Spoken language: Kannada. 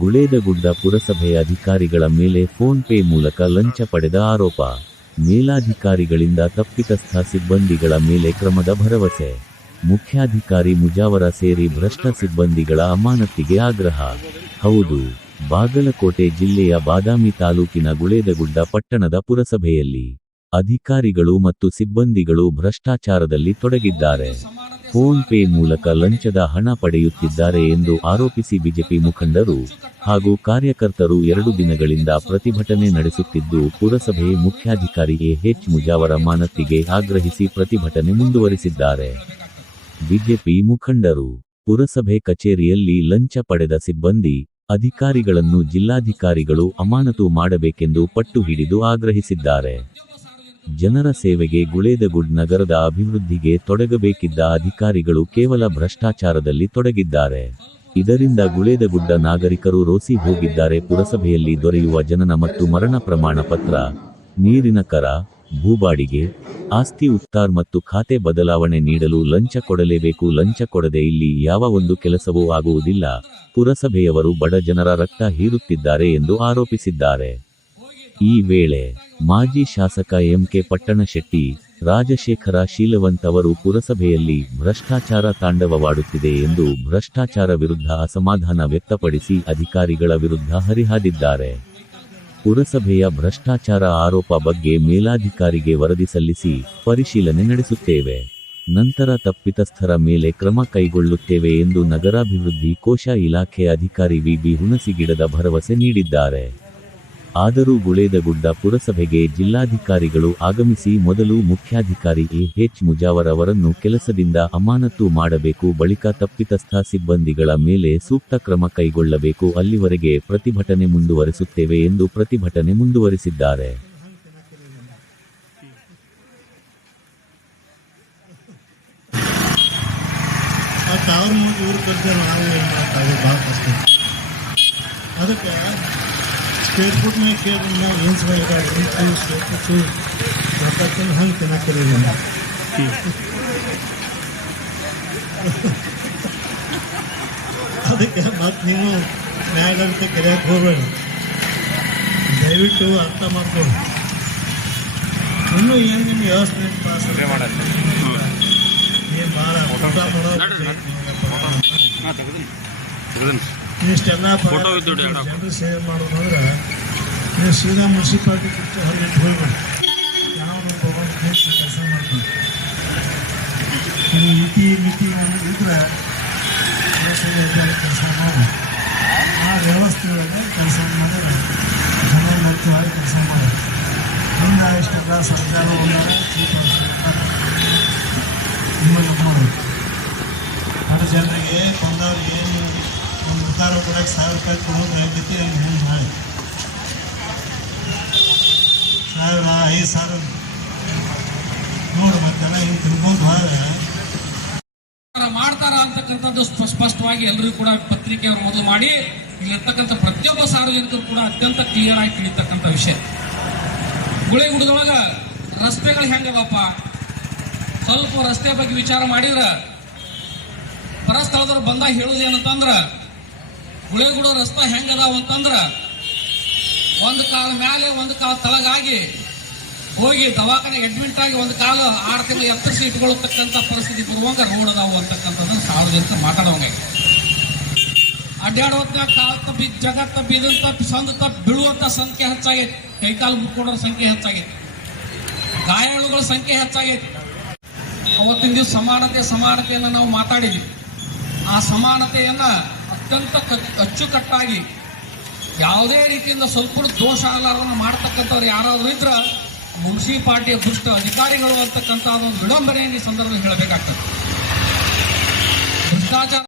ಗುಳೇದಗುಡ್ಡ ಪುರಸಭೆ ಅಧಿಕಾರಿಗಳ ಮೇಲೆ ಫೋನ್ ಪೇ ಮೂಲಕ ಲಂಚ ಪಡೆದ ಆರೋಪ. ಮೇಲಾಧಿಕಾರಿಗಳಿಂದ ತಪ್ಪಿತಸ್ಥ ಸಿಬ್ಬಂದಿಗಳ ಮೇಲೆ ಕ್ರಮದ ಭರವಸೆ. ಮುಖ್ಯಾಧಿಕಾರಿ ಮುಜಾವರ ಸೇರಿ ಭ್ರಷ್ಟ ಸಿಬ್ಬಂದಿಗಳ ಅಮಾನತಿಗೆ ಆಗ್ರಹ. ಹೌದು, ಬಾಗಲಕೋಟೆ ಜಿಲ್ಲೆಯ ಬಾದಾಮಿ ತಾಲೂಕಿನ ಗುಳೇದಗುಡ್ಡ ಪಟ್ಟಣದ ಪುರಸಭೆಯಲ್ಲಿ ಅಧಿಕಾರಿಗಳು ಮತ್ತು ಸಿಬ್ಬಂದಿಗಳು ಭ್ರಷ್ಟಾಚಾರದಲ್ಲಿ ತೊಡಗಿದ್ದಾರೆ. ಫೋನ್ ಪೇ ಮೂಲಕ ಲಂಚದ ಹಣ ಪಡೆಯುತ್ತಿದ್ದಾರೆ ಎಂದು ಆರೋಪಿಸಿ ಬಿಜೆಪಿ ಮುಖಂಡರು ಹಾಗೂ ಕಾರ್ಯಕರ್ತರು 2 ದಿನಗಳಿಂದ ಪ್ರತಿಭಟನೆ ನಡೆಸುತ್ತಿದ್ದು, ಪುರಸಭೆ ಮುಖ್ಯಾಧಿಕಾರಿ ಎಚ್ ಮುಜಾವರ ಅಮಾನತಿಗೆ ಆಗ್ರಹಿಸಿ ಪ್ರತಿಭಟನೆ ಮುಂದುವರಿಸಿದ್ದಾರೆ. ಬಿಜೆಪಿ ಮುಖಂಡರು ಪುರಸಭೆ ಕಚೇರಿಯಲ್ಲಿ ಲಂಚ ಪಡೆದ ಸಿಬ್ಬಂದಿ, ಅಧಿಕಾರಿಗಳನ್ನು ಜಿಲ್ಲಾಧಿಕಾರಿಗಳು ಅಮಾನತು ಮಾಡಬೇಕೆಂದು ಪಟ್ಟು ಹಿಡಿದು ಆಗ್ರಹಿಸಿದ್ದಾರೆ. ಜನರ ಸೇವೆಗೆ ಗುಳೇದಗುಡ್ ನಗರದ ಅಭಿವೃದ್ಧಿಗೆ ತೊಡಗಬೇಕಿದ್ದ ಅಧಿಕಾರಿಗಳು ಕೇವಲ ಭ್ರಷ್ಟಾಚಾರದಲ್ಲಿ ತೊಡಗಿದ್ದಾರೆ. ಇದರಿಂದ ಗುಳೇದಗುಡ್ಡ ನಾಗರಿಕರು ರೋಸಿ ಹೋಗಿದ್ದಾರೆ. ಪುರಸಭೆಯಲ್ಲಿ ದೊರೆಯುವ ಜನನ ಮತ್ತು ಮರಣ ಪ್ರಮಾಣ ಪತ್ರ, ನೀರಿನ ಕರ, ಭೂಬಾಡಿಗೆ, ಆಸ್ತಿ ಉತ್ತಾರ್ ಮತ್ತು ಖಾತೆ ಬದಲಾವಣೆ ನೀಡಲು ಲಂಚ ಕೊಡಲೇಬೇಕು. ಲಂಚ ಕೊಡದೆ ಇಲ್ಲಿ ಯಾವ ಒಂದು ಕೆಲಸವೂ ಆಗುವುದಿಲ್ಲ. ಪುರಸಭೆಯವರು ಬಡ ಜನರ ರಕ್ತ ಹೀರುತ್ತಿದ್ದಾರೆ ಎಂದು ಆರೋಪಿಸಿದ್ದಾರೆ. ಈ ವೇಳೆ ಮಾಜಿ ಶಾಸಕ ಎಂ.ಕೆ. ಪಟ್ಟಣಶೆಟ್ಟಿ, ರಾಜಶೇಖರ ಶೀಲವಂತ್ ಅವರು ಪುರಸಭೆಯಲ್ಲಿ ಭ್ರಷ್ಟಾಚಾರ ತಾಂಡವವಾಡುತ್ತಿದೆ ಎಂದು ಭ್ರಷ್ಟಾಚಾರ ವಿರುದ್ಧ ಅಸಮಾಧಾನ ವ್ಯಕ್ತಪಡಿಸಿ ಅಧಿಕಾರಿಗಳ ವಿರುದ್ಧ ಹರಿಹಾದಿದ್ದಾರೆ. ಪುರಸಭೆಯ ಭ್ರಷ್ಟಾಚಾರ ಆರೋಪ ಬಗ್ಗೆ ಮೇಲಾಧಿಕಾರಿಗೆ ವರದಿ ಸಲ್ಲಿಸಿ ಪರಿಶೀಲನೆ ನಡೆಸುತ್ತೇವೆ. ನಂತರ ತಪ್ಪಿತಸ್ಥರ ಮೇಲೆ ಕ್ರಮ ಕೈಗೊಳ್ಳುತ್ತೇವೆ ಎಂದು ನಗರಾಭಿವೃದ್ಧಿ ಕೋಶ ಇಲಾಖೆ ಅಧಿಕಾರಿ ವಿ.ಬಿ. ಹುಣಸಿಗಿಡದ ಭರವಸೆ ನೀಡಿದ್ದಾರೆ. ಆದರೂ ಗುಳೇದಗುಡ್ಡ ಪುರಸಭೆಗೆ ಜಿಲ್ಲಾಧಿಕಾರಿಗಳು ಆಗಮಿಸಿ ಮೊದಲು ಮುಖ್ಯಾಧಿಕಾರಿ ಎಚ್ ಮುಜಾವರ್ ಅವರನ್ನು ಕೆಲಸದಿಂದ ಅಮಾನತು ಮಾಡಬೇಕು, ಬಳಿಕ ತಪ್ಪಿತಸ್ಥ ಸಿಬ್ಬಂದಿಗಳ ಮೇಲೆ ಸೂಕ್ತ ಕ್ರಮ ಕೈಗೊಳ್ಳಬೇಕು, ಅಲ್ಲಿವರೆಗೆ ಪ್ರತಿಭಟನೆ ಮುಂದುವರಿಸುತ್ತೇವೆ ಎಂದು ಪ್ರತಿಭಟನೆ ಮುಂದುವರಿಸಿದ್ದಾರೆ. स्टेट फूड में क्या बनना इंच बनेगा इंच कुछ रखते हैं हम क्या करेंगे ಅದಕ್ಕೆ ಮತ್ತೆ ನೀವು ನ್ಯಾಯಾಲಯಕ್ಕೆ ಕರೆಯಕ್ಕೆ ಹೋಗಬೇಡಿ, ದಯವಿಟ್ಟು ಅರ್ಥ ಮಾಡ್ಕೊಳ್ಳಿ. ಇನ್ನೂ ಏನು ನಿಮ್ಮ ವ್ಯವಸ್ಥೆ ಪಾಸ್ ಏನು ಭಾಳ ಊಟ ಇಷ್ಟೆಲ್ಲ ಜನರು ಸೇವೆ ಮಾಡೋದಂದ್ರೆ ನೀವು ಸೀದಾ ಮುನ್ಸಿಪಾಲ್ಟಿ ಕುರಿತು ಹೊರಗೆ ಹೋಗ್ಬೇಡಿ. ಯಾವ ತೊಗೊಂಡು ಕೆಲಸ ಮಾಡ್ಕೊಂಡು ನೀವು ಮಿತಿ ಇದ್ರೆ ಕೆಲಸ ಮಾಡಿ ಆ ವ್ಯವಸ್ಥೆಯೊಳಗೆ ಕೆಲಸ ಮಾಡಿದ್ರೆ ಜನ ಮುಖ್ಯವಾಗಿ ಕೆಲಸ ಮಾಡಿ. ಇನ್ನು ಇಷ್ಟೆಲ್ಲ ಸರ್ಕಾರ ಬಂದಾಗ ನಿಮ್ಮನ್ನು ಮಾಡೋದು ಬಡ ಜನರಿಗೆ ಬಂದವ್ರಿಗೆ ಏನು ಉತ್ತಾರ ಕೊಡೋಕ್ಕೆ 1000 ರೂಪಾಯಿ ಕೊಡೋದು ಆಗೈತಿ. ಮುಂದೆ ಮಾಡಿ 1000 5,000 ನೋಡಿ ಮತ್ತೆಲ್ಲ ಹಿಂಗೆ ತಿಳ್ಕೊಂಡು ಹೋದ್ರೆ ಮಾಡ್ತಾರ ಅಂತಕ್ಕಂಥದ್ದು ಸ್ಪಷ್ಟವಾಗಿ ಎಲ್ಲರೂ ಕೂಡ ಪತ್ರಿಕೆಯವರು ಮೊದಲು ಮಾಡಿ ಇಲ್ಲಿರ್ತಕ್ಕಂಥ ಪ್ರತಿಯೊಬ್ಬ ಸಾರ್ವಜನಿಕರು ಕೂಡ ಅತ್ಯಂತ ಕ್ಲಿಯರ್ ಆಗಿ ತಿಳಿತಕ್ಕಂಥ ವಿಷಯ. ಗುಳೇಗುಡ್ಡದೊಳಗ ರಸ್ತೆಗಳು ಹೆಂಗದಪ್ಪ, ಸ್ವಲ್ಪ ರಸ್ತೆ ಬಗ್ಗೆ ವಿಚಾರ ಮಾಡಿದ್ರ ಪರಸ್ಥಳದವ್ರು ಬಂದಾಗ ಹೇಳುದು ಏನಂತಂದ್ರ ಗುಳೇಗುಡ ರಸ್ತೆ ಹೆಂಗದಾವ ಅಂತಂದ್ರ ಒಂದು ಕಾಲ ಮ್ಯಾಲೆ ಒಂದು ಕಾಲ ತಳಗಾಗಿ ಹೋಗಿ ದವಾಖಾನೆಗೆ ಅಡ್ಮಿಟ್ ಆಗಿ ಒಂದು ಕಾಲ 6 ತಿಂಗಳು ಎತ್ತರಿಸಿ ಇಟ್ಕೊಳ್ತಕ್ಕಂಥ ಪರಿಸ್ಥಿತಿ ಬರುವಂಗ ರೋಡ್ ಅದಾವು ಅಂತಕ್ಕಂಥದ್ದನ್ನು ಸಾರ್ವಜನಿಕ ಮಾತಾಡುವಂಗ ಅಡ್ಡಾಡುವಂತ ಕಾಲ ತಪ್ಪಿ ಜಗ ತಪ್ಪಿ ಇದನ್ನ ತಪ್ಪಿ ಸಂದ ತಪ್ಪಿ ಬೀಳುವಂತ ಸಂಖ್ಯೆ ಹೆಚ್ಚಾಗೈತಿ, ಕೈಕಾಲು ಮುಟ್ಕೊಡೋರ ಸಂಖ್ಯೆ ಹೆಚ್ಚಾಗೈತಿ, ಗಾಯಾಳುಗಳ ಸಂಖ್ಯೆ ಹೆಚ್ಚಾಗೈತಿ. ಅವತ್ತಿನ ದಿವಸ ಸಮಾನತೆಯನ್ನು ನಾವು ಮಾತಾಡಿದ್ವಿ. ಆ ಸಮಾನತೆಯನ್ನ ಅತ್ಯಂತ ಅಚ್ಚುಕಟ್ಟಾಗಿ ಯಾವುದೇ ರೀತಿಯಿಂದ ಸ್ವಲ್ಪ ದೋಷ ಆಗಲಾರದನ್ನು ಮಾಡ್ತಕ್ಕಂಥವ್ರು ಯಾರಾದ್ರೂ ಇದ್ರ ಮುನ್ಸಿಪಾಲ್ಟಿಯ ದುಷ್ಟ ಅಧಿಕಾರಿಗಳು ಅಂತಕ್ಕಂಥ ಒಂದು ವಿಡಂಬನೆಯನ್ನು ಈ ಸಂದರ್ಭದಲ್ಲಿ ಹೇಳಬೇಕಾಗ್ತದೆ. ಭ್ರಷ್ಟಾಚಾರ